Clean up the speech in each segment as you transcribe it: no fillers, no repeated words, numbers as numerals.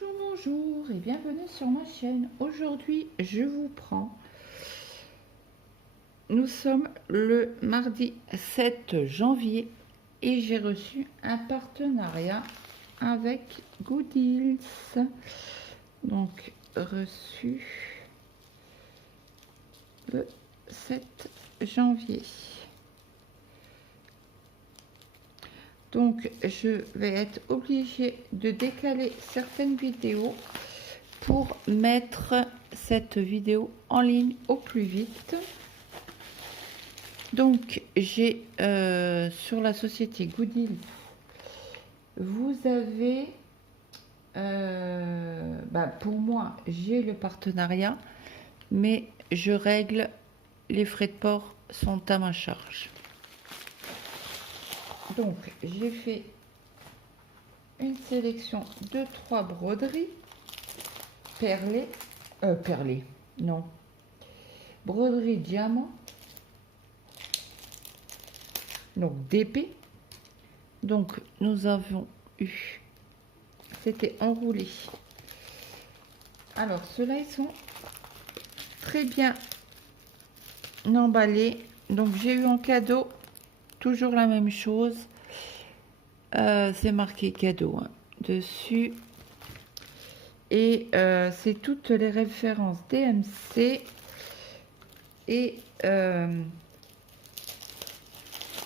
Bonjour, bonjour et bienvenue sur ma chaîne. Aujourd'hui, je vous prends. Nous sommes le mardi 7 janvier et j'ai reçu un partenariat avec Gooddeals. Donc, reçu le 7 janvier. Donc, je vais être obligée de décaler certaines vidéos pour mettre cette vidéo en ligne au plus vite. Donc, j'ai sur la société Gooddeals, vous avez, pour moi, j'ai le partenariat, mais je règle les frais de port sont à ma charge. Donc, j'ai fait une sélection de 3 broderies perlées, non, broderie diamant, donc d'épée. Donc, nous avons eu, c'était enroulé. Alors, ceux-là, ils sont très bien emballés. Donc, j'ai eu en cadeau toujours la même chose. C'est marqué cadeau hein, dessus. Et c'est toutes les références DMC. Et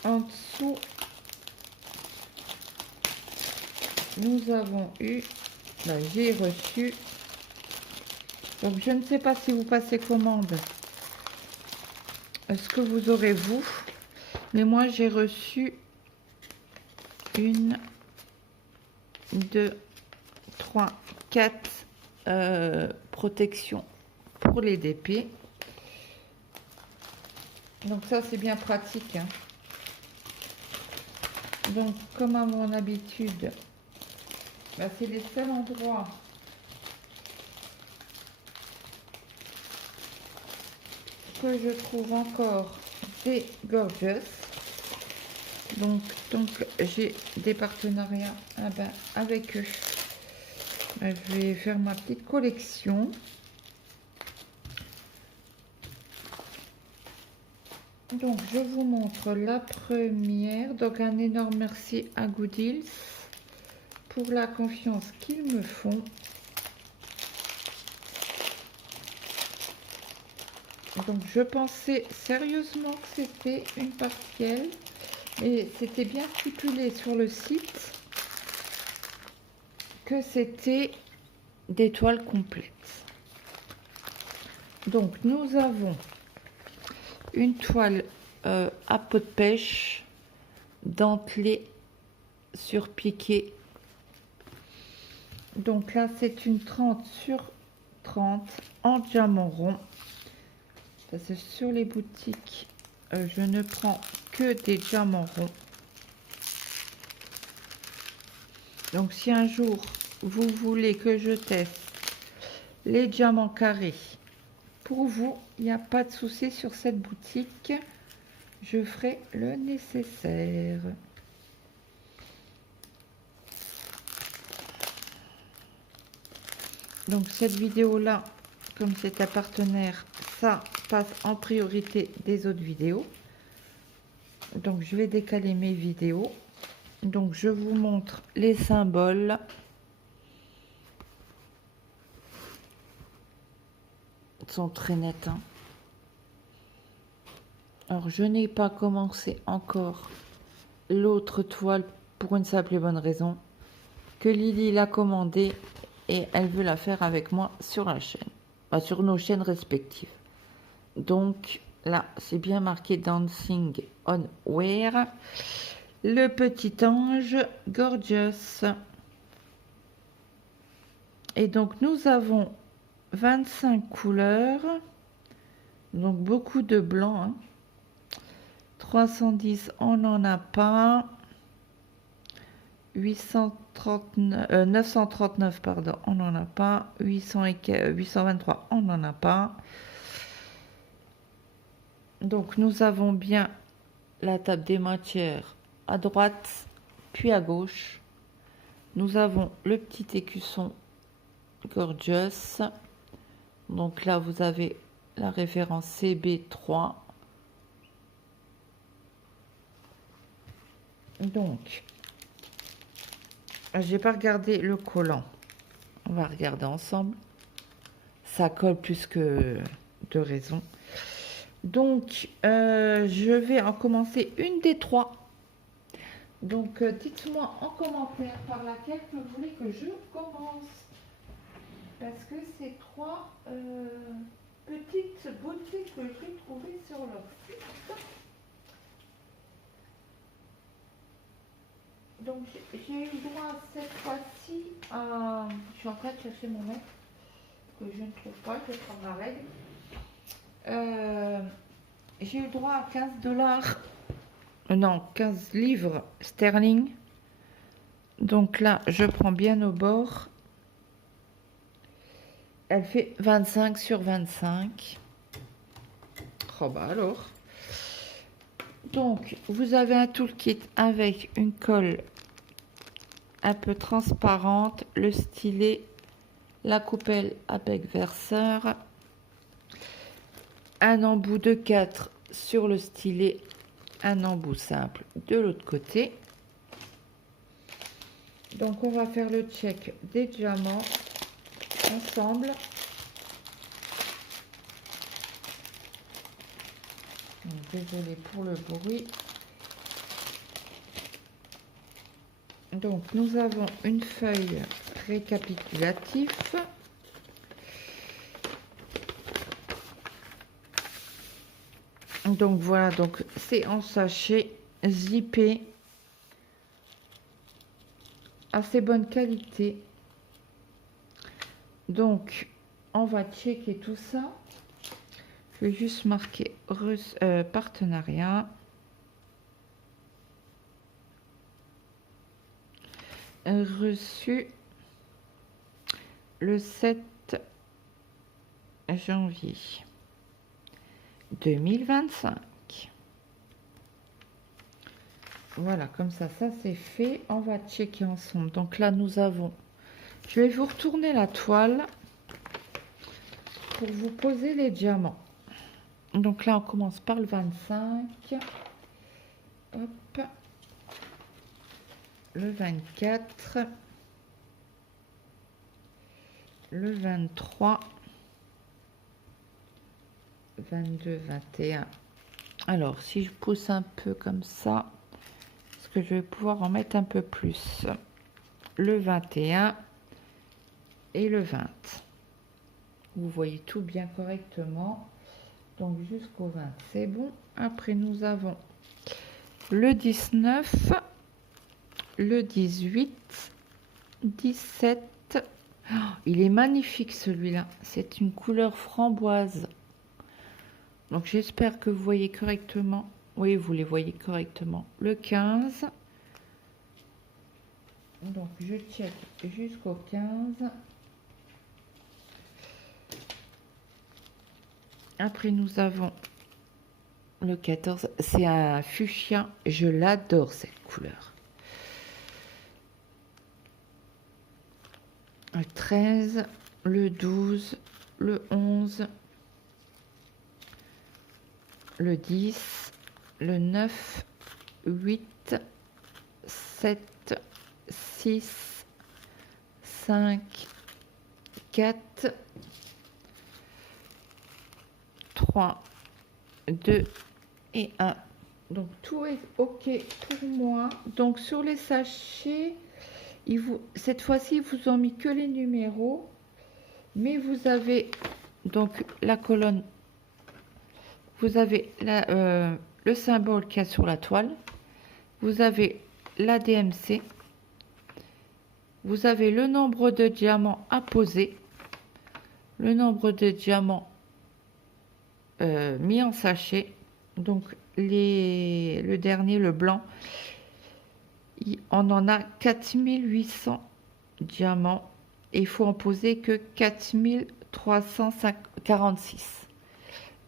en dessous, nous avons eu, j'ai reçu, donc je ne sais pas si vous passez commande, ce que vous aurez vous, mais moi j'ai reçu 1, 2, 3, 4 protections pour les DP. Donc ça c'est bien pratique hein. Donc comme à mon habitude, c'est les seuls endroits que je trouve encore des gorgeous. Donc j'ai des partenariats avec eux. Je vais faire ma petite collection. Donc je vous montre la première. Donc un énorme merci à Gooddeals pour la confiance qu'ils me font. Donc je pensais sérieusement que c'était une partielle, et c'était bien stipulé sur le site que c'était des toiles complètes. Donc nous avons une toile à peau de pêche dentelée sur piqué. Donc là c'est une 30 sur 30 en diamant rond. Ça c'est sur les boutiques. Je ne prends que des diamants ronds. Donc si un jour vous voulez que je teste les diamants carrés pour vous, il n'y a pas de souci sur cette boutique. Je ferai le nécessaire. Donc cette vidéo là, comme c'est un partenaire, ça passe en priorité des autres vidéos. Donc je vais décaler mes vidéos. Donc je vous montre les symboles. Ils sont très nets hein. Alors je n'ai pas commencé encore l'autre toile pour une simple et bonne raison que Lily l'a commandée et elle veut la faire avec moi sur la chaîne, sur nos chaînes respectives. Donc là c'est bien marqué Dancing on Wear, le petit ange gorgeous. Et donc nous avons 25 couleurs, donc beaucoup de blanc hein. 310 on n'en a pas, 939 pardon on n'en a pas, 823 on n'en a pas. Donc nous avons bien la table des matières à droite puis à gauche. Nous avons le petit écusson Gorgeous. Donc là, vous avez la référence CB3. Donc, j'ai pas regardé le collant. On va regarder ensemble. Ça colle plus que de raison. Donc, je vais en commencer une des trois. Donc, dites-moi en commentaire par laquelle que vous voulez que je commence. Parce que c'est trois petites beautés que j'ai trouvées sur leur site. Donc, j'ai eu droit cette fois-ci à... Je suis en train de chercher mon mètre que je ne trouve pas, je vais prendre ma règle. J'ai eu droit à 15 dollars, non, 15 livres sterling. Donc là, je prends bien au bord. Elle fait 25 sur 25. Oh bah alors. Donc, vous avez un toolkit avec une colle un peu transparente, le stylet, la coupelle avec verseur, un embout de 4 sur le stylet, un embout simple de l'autre côté. Donc, on va faire le check des diamants ensemble. Désolée pour le bruit. Donc, nous avons une feuille récapitulative. Donc, voilà, donc c'est en sachet zippé. Assez bonne qualité. Donc, on va checker tout ça. Je vais juste marquer partenariat. Reçu le 7 janvier 2025. Voilà, comme ça c'est fait. On va checker ensemble. Donc là, nous avons... Je vais vous retourner la toile pour vous poser les diamants. Donc là, on commence par le 25. Hop. Le 24. Le 23. 22, 21. Alors, si je pousse un peu comme ça, est-ce que je vais pouvoir en mettre un peu plus? Le 21 et le 20. Vous voyez tout bien correctement. Donc, jusqu'au 20, c'est bon. Après, nous avons le 19, le 18, 17. Oh, il est magnifique celui-là. C'est une couleur framboise. Donc, j'espère que vous voyez correctement. Oui, vous les voyez correctement. Le 15. Donc, je check jusqu'au 15. Après, nous avons le 14. C'est un fuchsia. Je l'adore, cette couleur. Le 13, le 12, le 11, le 10, le 9, 8, 7, 6, 5, 4, 3, 2 et 1. Donc tout est OK pour moi. Donc sur les sachets, cette fois-ci, ils vous ont mis que les numéros, mais vous avez donc la colonne, vous avez le symbole qu'il y a sur la toile, vous avez la DMC, vous avez le nombre de diamants à poser, le nombre de diamants mis en sachet, donc le dernier, le blanc, on en a 4800 diamants et il faut en poser que 4346.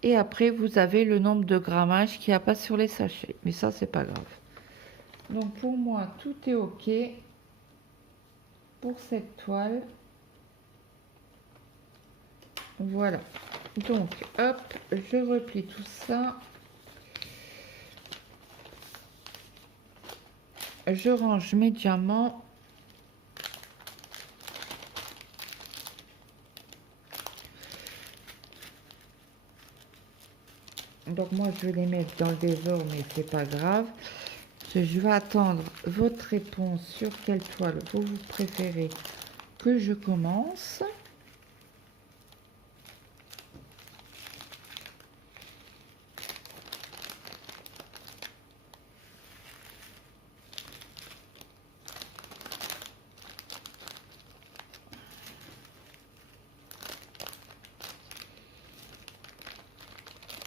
Et après, vous avez le nombre de grammages qu'il n'y a pas sur les sachets. Mais ça, c'est pas grave. Donc, pour moi, tout est OK pour cette toile. Voilà. Donc, hop, je replie tout ça. Je range mes diamants. Donc moi je vais les mettre dans le désordre, mais c'est pas grave. Je vais attendre votre réponse sur quelle toile vous préférez que je commence.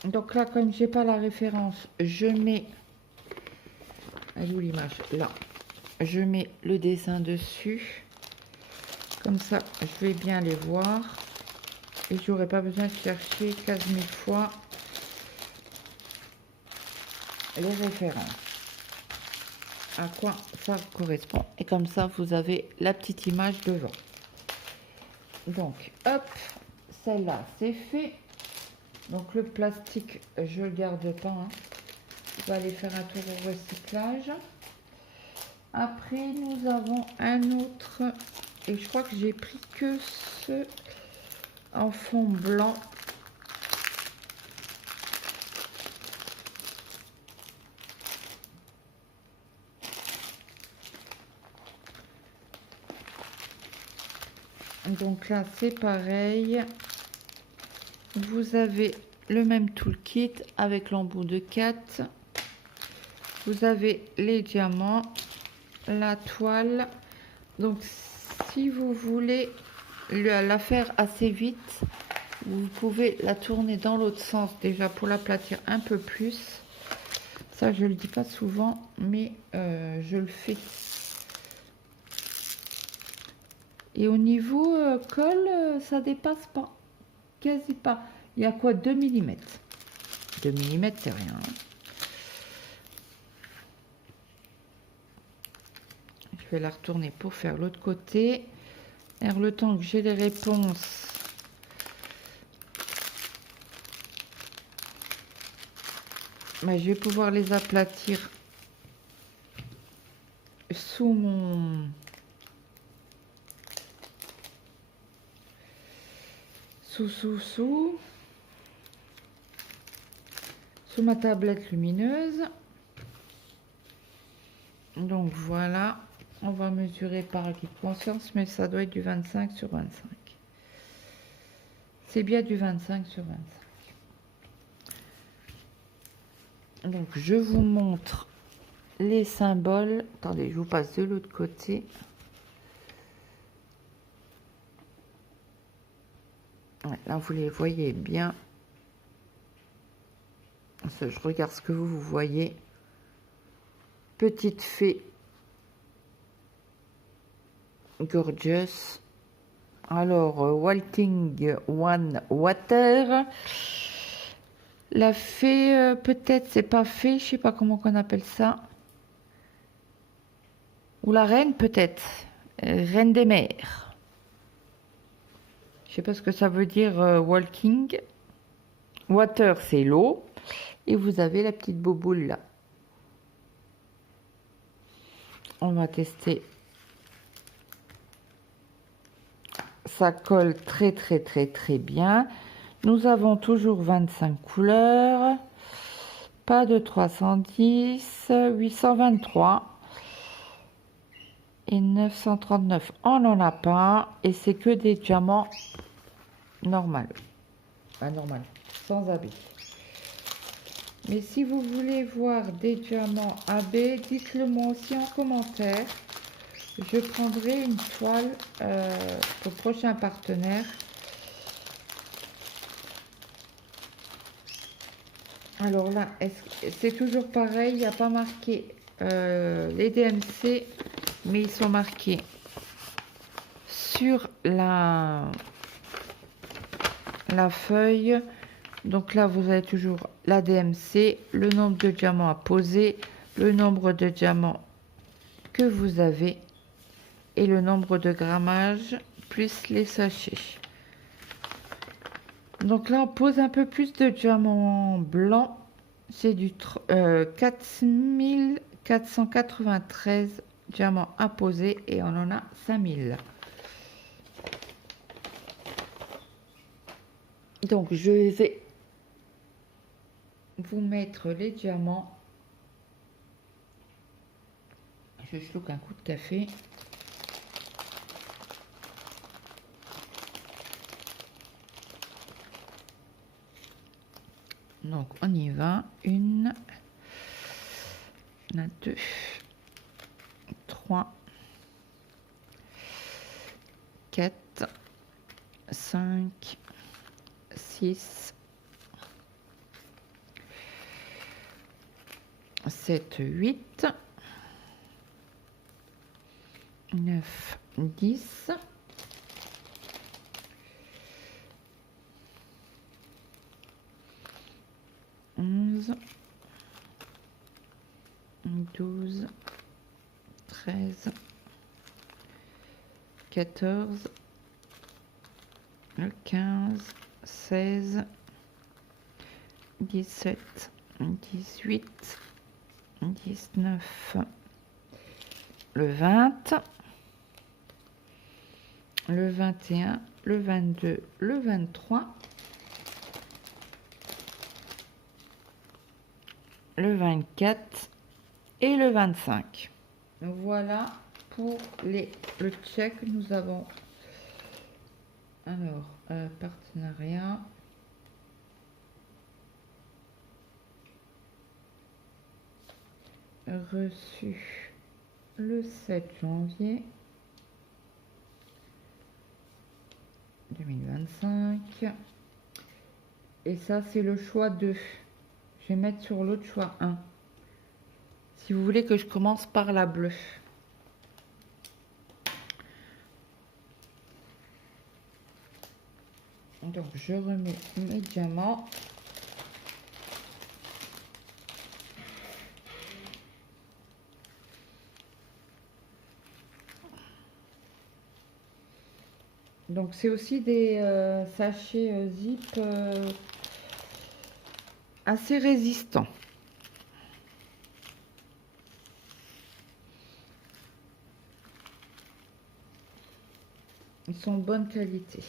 Donc là, comme j'ai pas la référence, je mets... Elle est où l'image? Là. Je mets le dessin dessus. Comme ça, je vais bien les voir. Et j'aurai pas besoin de chercher 15 000 fois les références. À quoi ça correspond. Et comme ça, vous avez la petite image devant. Donc, hop, celle-là, c'est fait. Donc le plastique, je le garde pas. Hein. On va aller faire un tour au recyclage. Après, nous avons un autre. Et je crois que j'ai pris que ce en fond blanc. Donc là, c'est pareil. Vous avez le même toolkit avec l'embout de 4. Vous avez les diamants, la toile. Donc, si vous voulez la faire assez vite, vous pouvez la tourner dans l'autre sens déjà pour l'aplatir un peu plus. Ça, je le dis pas souvent, mais je le fais. Et au niveau colle, ça dépasse pas. Quasi pas. Il y a quoi? 2 mm. 2 mm, c'est rien. Je vais la retourner pour faire l'autre côté. Et le temps que j'ai les réponses, je vais pouvoir les aplatir sous mon... sous ma tablette lumineuse. Donc voilà, on va mesurer par acquis de conscience, mais ça doit être du 25 sur 25. C'est bien du 25 sur 25. Donc je vous montre les symboles. Attendez, je vous passe de l'autre côté. Ouais, là, vous les voyez bien. Je regarde ce que vous voyez. Petite fée. Gorgeous. Alors, Walking One Water. La fée, peut-être, c'est pas fée, je sais pas comment on appelle ça. Ou la reine, peut-être. Reine des mers. Je sais pas ce que ça veut dire, walking. Water, c'est l'eau. Et vous avez la petite boboule là. On va tester. Ça colle très très très très bien. Nous avons toujours 25 couleurs. Pas de 310. 823. Et 939. On n'en a pas. Et c'est que des diamants normaux. Pas normal. Sans AB. Mais si vous voulez voir des diamants AB, dites-le moi aussi en commentaire. Je prendrai une toile pour le prochain partenaire. Alors là, c'est toujours pareil, il n'y a pas marqué les DMC, mais ils sont marqués sur la feuille. Donc là, vous avez toujours la DMC, le nombre de diamants à poser, le nombre de diamants que vous avez et le nombre de grammages plus les sachets. Donc là, on pose un peu plus de diamant blanc. C'est du 4493 diamants à poser et on en a 5000. Donc je vais vous mettre les diamants. Je chlouque un coup de café. Donc on y va. 1, 2, 3, 4, 5, 6, 7, 8, 9, 10, 11, 12, 13, 14, 15, 16, 17, 18, 19, le 20, le 21, le 22, le 23, le 24 et le 25. Voilà pour le check. Nous avons alors partenariat, reçu le 7 janvier 2025 et ça c'est le choix 2. Je vais mettre sur l'autre choix 1 si vous voulez que je commence par la bleue. Donc je remets mes diamants. Donc c'est aussi des sachets zip assez résistants. Ils sont de bonne qualité.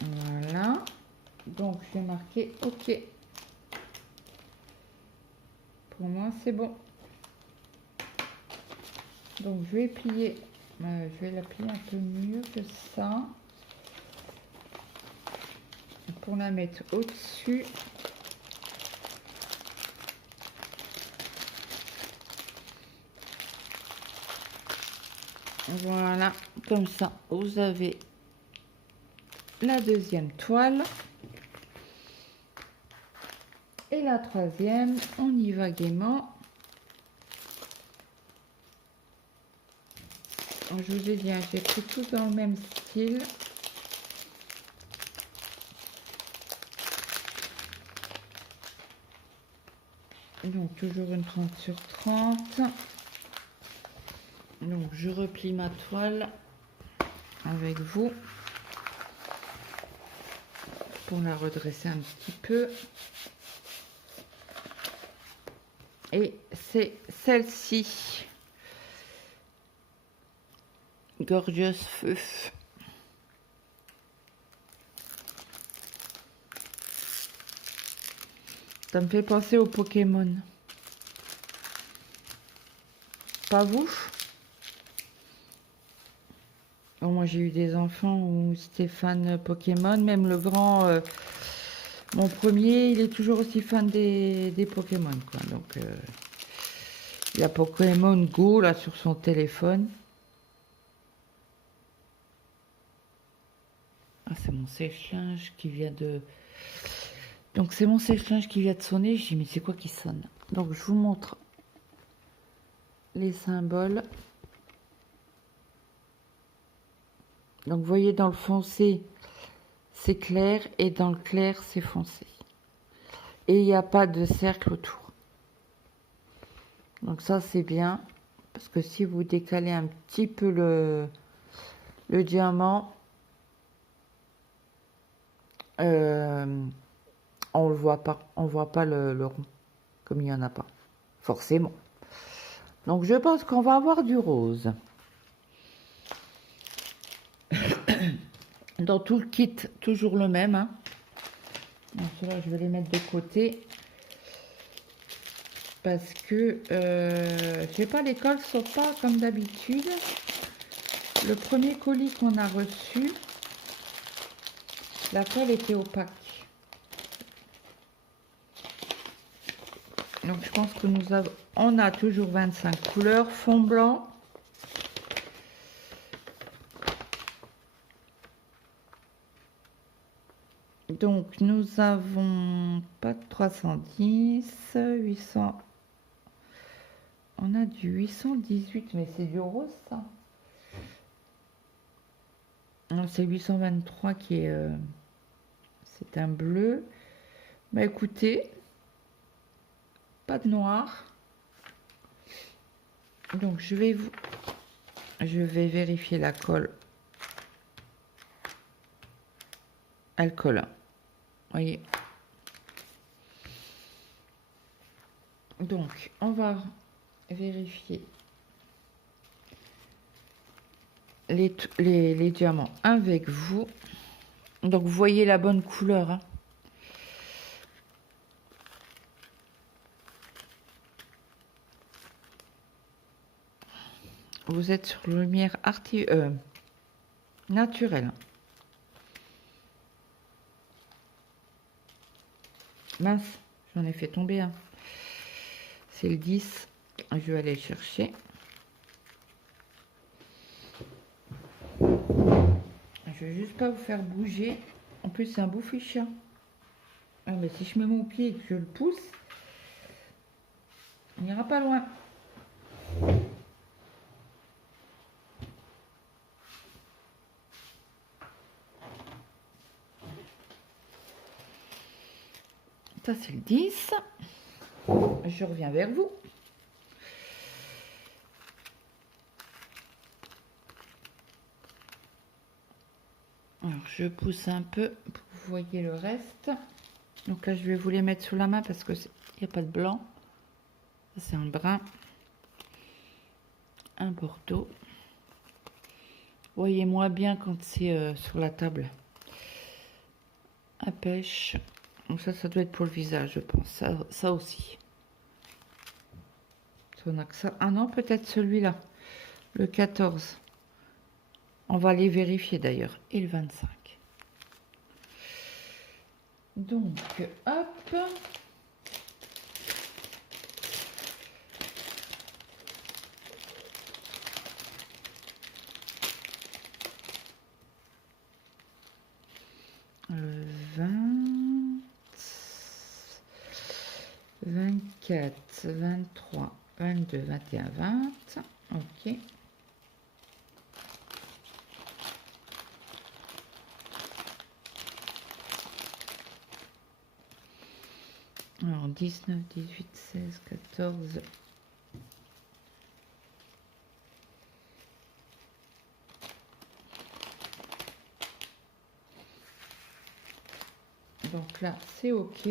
Voilà. Donc je vais marquer OK. Pour moi c'est bon. Donc je vais plier. Je vais la plier un peu mieux que ça. Pour la mettre au-dessus. Voilà, comme ça, vous avez la deuxième toile. Et la troisième, on y va gaiement. Je vous ai dit, j'ai pris tout dans le même style. Donc toujours une 30 sur 30. Donc je replie ma toile avec vous pour la redresser un petit peu. Et c'est celle-ci. Gorgeous Feu. Ça me fait penser au Pokémon. Pas vous? Bon, moi j'ai eu des enfants où c'était fan Pokémon, même le grand, mon premier, il est toujours aussi fan des Pokémon, quoi. Donc il a Pokémon Go là sur son téléphone. Ah, c'est mon sèche-linge qui vient de... Donc c'est mon sèche-linge qui vient de sonner. Je dis mais c'est quoi qui sonne? Donc je vous montre les symboles. Donc vous voyez dans le foncé c'est clair et dans le clair c'est foncé. et il n'y a pas de cercle autour. Donc ça c'est bien, parce que si vous décalez un petit peu le diamant, on le voit pas, on voit pas le rond, comme il n'y en a pas, forcément. Donc je pense qu'on va avoir du rose. Dans tout le kit, toujours le même. Hein. Donc ceux-là, je vais les mettre de côté. Parce que, je sais pas, les cols sont pas comme d'habitude. Le premier colis qu'on a reçu, la colle était opaque. Donc je pense que on a toujours 25 couleurs, fond blanc. Donc nous avons pas de 310, 800. On a du 818, mais c'est du rose ça. Non, c'est 823 qui est... c'est un bleu. Bah écoutez, pas de noir. Donc je vais vérifier la colle. Elle colle. Voyez. Donc on va vérifier les diamants avec vous. Donc vous voyez la bonne couleur. Hein. Vous êtes sur lumière naturelle. Mince, j'en ai fait tomber un. C'est le 10. Je vais aller le chercher. Je vais juste pas vous faire bouger. En plus, c'est un beau fichier. Ah, mais si je mets mon pied et que je le pousse, on n'ira pas loin. Ça, c'est le 10. Je reviens vers vous. Alors, je pousse un peu pour que vous voyez le reste. Donc là, je vais vous les mettre sous la main parce qu'il n'y a pas de blanc. Ça, c'est un brun. Un bordeaux. Voyez moins bien quand c'est sur la table. Un pêche. Donc ça doit être pour le visage, je pense. Ça aussi. On a que ça. Ah non, peut-être celui-là. Le 14. On va les vérifier d'ailleurs. Et le 25. Donc, hop. Le 20, 24, 23, 22, 21, 20. Ok. Alors, 19, 18, 16, 14. Donc là, c'est OK.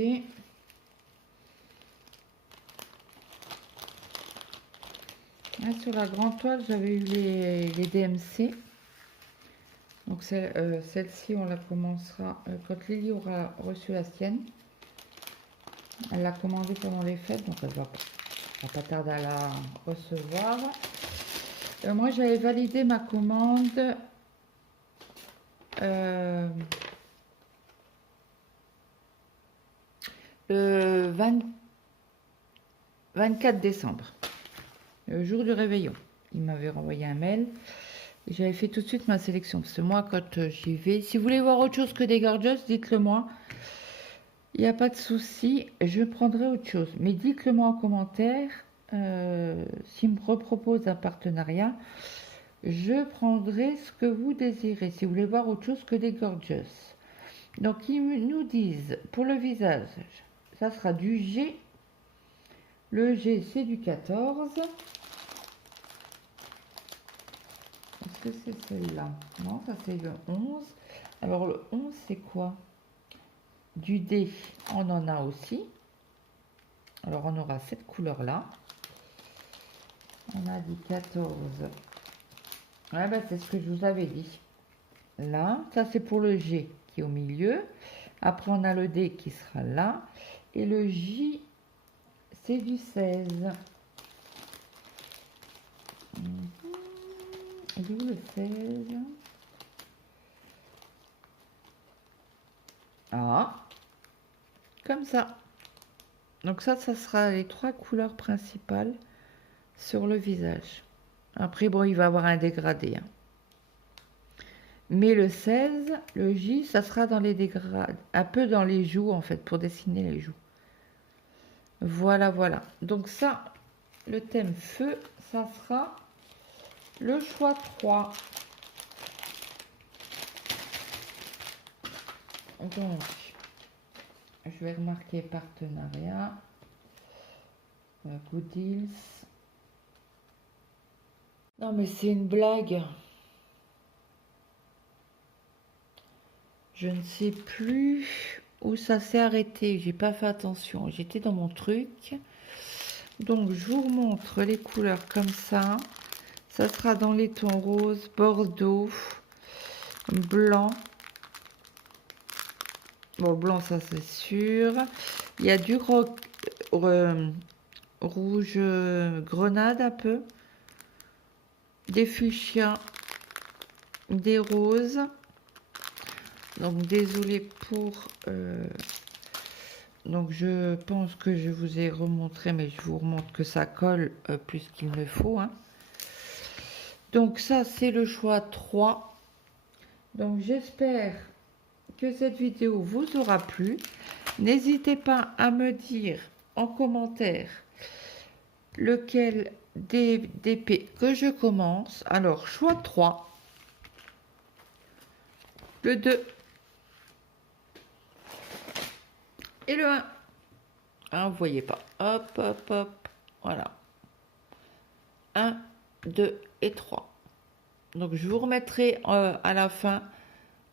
Là, sur la grande toile, j'avais eu les DMC. Donc celle-ci, on la commencera quand Lily aura reçu la sienne. Elle l'a commandée pendant les fêtes, donc elle va pas tarder à la recevoir. Moi, j'avais validé ma commande le 24 décembre, le jour du réveillon. Il m'avait renvoyé un mail. J'avais fait tout de suite ma sélection. Parce que moi, quand j'y vais, si vous voulez voir autre chose que des gorgeous, dites-le moi. Il n'y a pas de souci, je prendrai autre chose. Mais dites-le moi en commentaire. S'il me repropose un partenariat, je prendrai ce que vous désirez. Si vous voulez voir autre chose que des gorgeous. Donc, ils nous disent, pour le visage, ça sera du G. Le G, c'est du 14. Est-ce que c'est celle-là? Non, ça c'est le 11. Alors le 11, c'est quoi? Du D, on en a aussi. Alors on aura cette couleur-là. On a du 14. Ouais, ben, c'est ce que je vous avais dit. Là, ça c'est pour le G qui est au milieu. Après on a le D qui sera là. Et le J, c'est du 16. Il est où le 16? Ah, comme ça. Donc ça sera les 3 couleurs principales sur le visage. Après, bon, il va avoir un dégradé, hein. Mais le 16, le J, ça sera dans les dégradés, un peu dans les joues, en fait, pour dessiner les joues. Voilà, voilà. Donc ça, le thème feu, ça sera le choix 3. Donc, je vais remarquer partenariat. Goodies. Non, mais c'est une blague. Je ne sais plus où ça s'est arrêté. J'ai pas fait attention. J'étais dans mon truc. Donc, je vous remontre les couleurs comme ça. Ça sera dans les tons rose, bordeaux, blanc. Bon, blanc, ça c'est sûr. Il y a du rouge grenade un peu. Des fuchsias. Des roses. Donc, désolé pour... donc, je pense que je vous ai remontré, mais je vous remontre que ça colle plus qu'il ne faut, hein. Donc, ça, c'est le choix 3. Donc, j'espère que cette vidéo vous aura plu. N'hésitez pas à me dire en commentaire lequel des DP que je commence. Alors, choix 3. Le 2. Et le 1. Ah, vous voyez pas. Hop, hop, hop. Voilà. 1, 2 et 3. Donc, je vous remettrai à la fin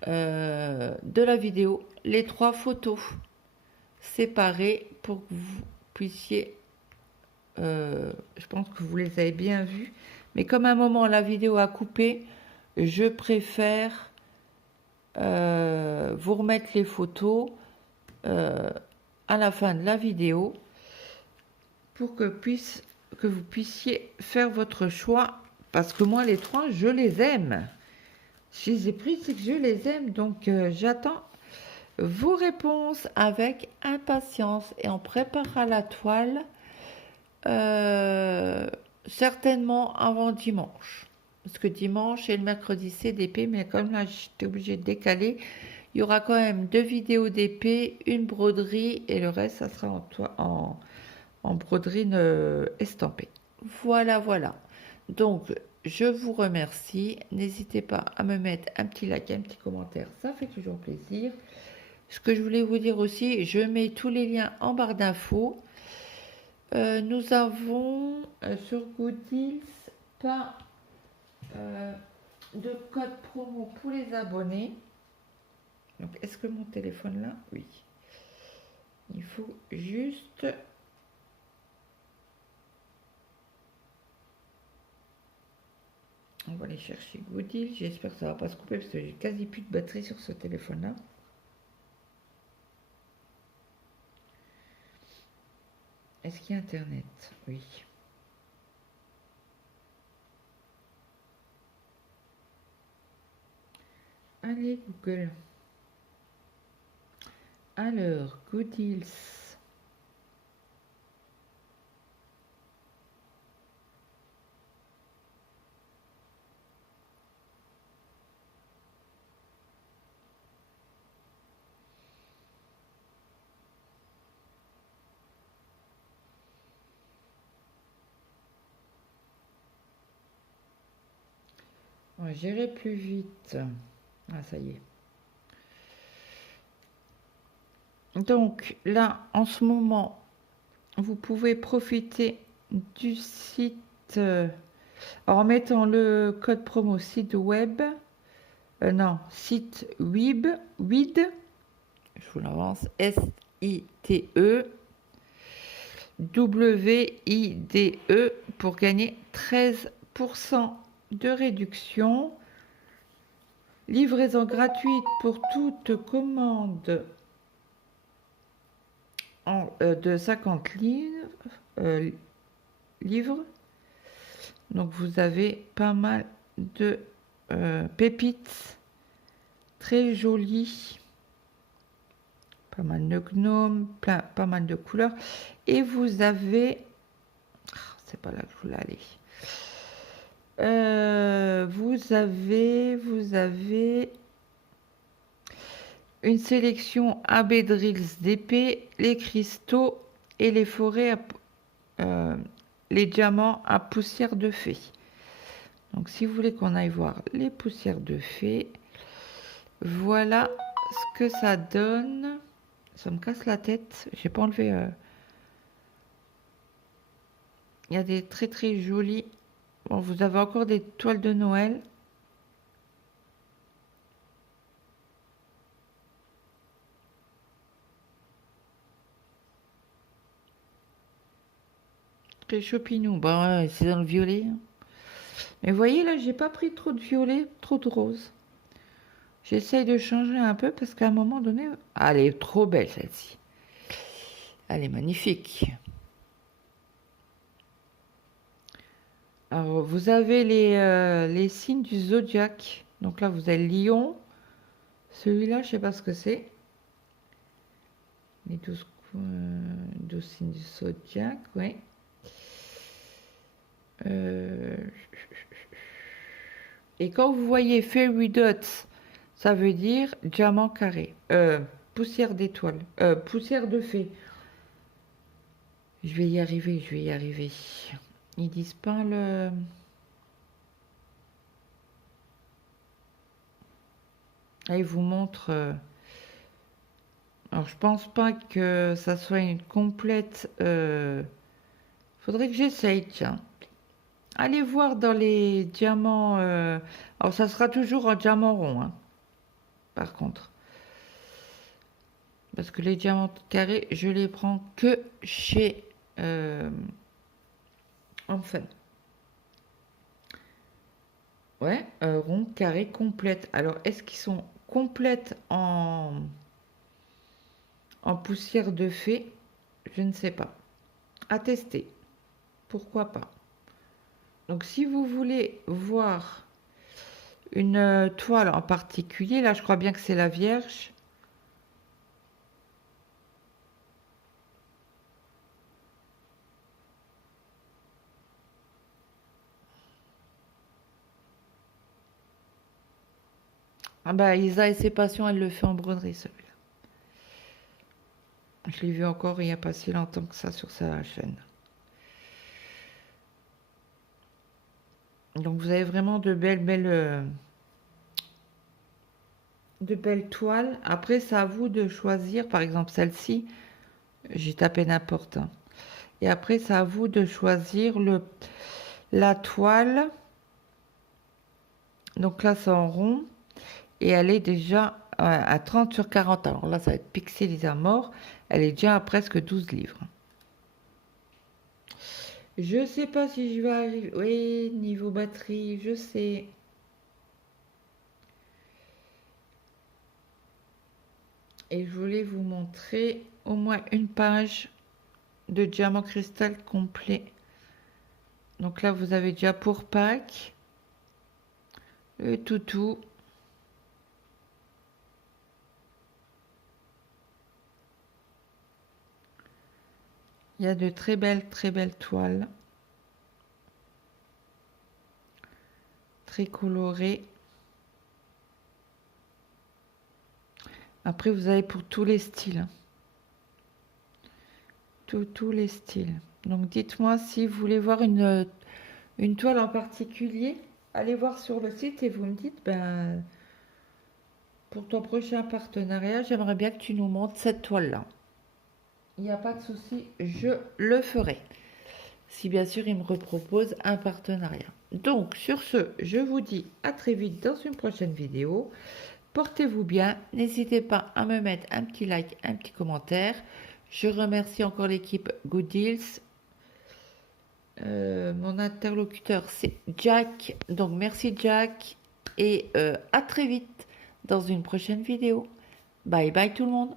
de la vidéo les 3 photos séparées pour que vous puissiez... je pense que vous les avez bien vues. Mais comme à un moment, la vidéo a coupé, je préfère vous remettre les photos à la fin de la vidéo pour que vous puissiez faire votre choix, parce que moi les 3 je les aime, je les ai pris, c'est que je les aime. Donc j'attends vos réponses avec impatience et on préparera la toile certainement avant dimanche, parce que dimanche et le mercredi c'est d'épée, mais comme là j'étais obligée de décaler, il y aura quand même 2 vidéos d'épée, une broderie et le reste ça sera en broderie estampée. Voilà, voilà. Donc, je vous remercie. N'hésitez pas à me mettre un petit like, un petit commentaire. Ça fait toujours plaisir. Ce que je voulais vous dire aussi, je mets tous les liens en barre d'infos. Nous avons sur Goodies pas de code promo pour les abonnés. Donc, est-ce que mon téléphone là? Oui. Il faut juste... On va aller chercher Goodies. J'espère que ça va pas se couper parce que j'ai quasi plus de batterie sur ce téléphone-là. Est-ce qu'il y a Internet? Oui. Allez, Google. Alors, Goodies. On va gérer plus vite. Ah, ça y est. Donc là, en ce moment, vous pouvez profiter du site en mettant le code promo site web, non, site WID, je vous l'avance, SITE, WIDE pour gagner 13% de réduction. Livraison gratuite pour toute commande de 50 livres. Donc vous avez pas mal de pépites très jolies, pas mal de gnomes, pas mal de couleurs. Et vous avez, c'est pas là que je voulais aller. Vous avez une sélection AB Drills d'épée, les cristaux et les forêts, les diamants à poussière de fée. Donc si vous voulez qu'on aille voir les poussières de fée, voilà ce que ça donne. Ça me casse la tête, j'ai pas enlevé. Il y a des très très jolis. Bon, vous avez encore des toiles de Noël. Très chopinou. Bah ouais, c'est dans le violet. Mais vous voyez là, j'ai pas pris trop de violet, trop de rose. J'essaye de changer un peu parce qu'à un moment donné... Ah, elle est trop belle celle-ci. Elle est magnifique. Alors, vous avez les signes du zodiaque. Donc là, vous avez le lion. Celui-là, je sais pas ce que c'est. Les 12 signes du zodiaque, oui. Et quand vous voyez Fairy Dots, ça veut dire diamant carré. Poussière d'étoile. Poussière de fée. Je vais y arriver, je vais y arriver. Ils disent pas le... Ah, ils vous montrent... Alors, je pense pas que ça soit une complète... Faudrait que j'essaye, tiens. Allez voir dans les diamants... Alors, ça sera toujours un diamant rond, hein, par contre. Parce que les diamants carrés, je les prends que chez... Enfin... Ouais, rond, carré, complète. Alors, est-ce qu'ils sont complètes en poussière de fée? Je ne sais pas. À tester. Pourquoi pas? Donc, si vous voulez voir une toile en particulier, là, je crois bien que c'est la Vierge. Ah bah, Isa et ses passions, elle le fait en broderie, celui-là. Je l'ai vu encore il n'y a pas si longtemps que ça sur sa chaîne. Donc, vous avez vraiment de belles toiles. Après, c'est à vous de choisir. Par exemple, celle-ci, j'ai tapé n'importe. Hein. Et après, c'est à vous de choisir la toile. Donc là, c'est en rond. Et elle est déjà à 30 sur 40. Alors là, ça va être pixelisé à mort. Elle est déjà à presque 12 livres. Je sais pas si je vais arriver. Oui, niveau batterie, je sais. Et je voulais vous montrer au moins une page de diamant cristal complet. Donc là, vous avez déjà pour Pâques le toutou. Il y a de très belles toiles. Très colorées. Après, vous avez pour tous les styles. Tous les styles. Donc, dites-moi si vous voulez voir une toile en particulier. Allez voir sur le site et vous me dites, ben, pour ton prochain partenariat, j'aimerais bien que tu nous montres cette toile-là. Il n'y a pas de souci, je le ferai. Si bien sûr, il me repropose un partenariat. Donc, sur ce, je vous dis à très vite dans une prochaine vidéo. Portez-vous bien. N'hésitez pas à me mettre un petit like, un petit commentaire. Je remercie encore l'équipe Good Deals. Mon interlocuteur, c'est Jack. Donc, merci Jack. Et à très vite dans une prochaine vidéo. Bye bye tout le monde.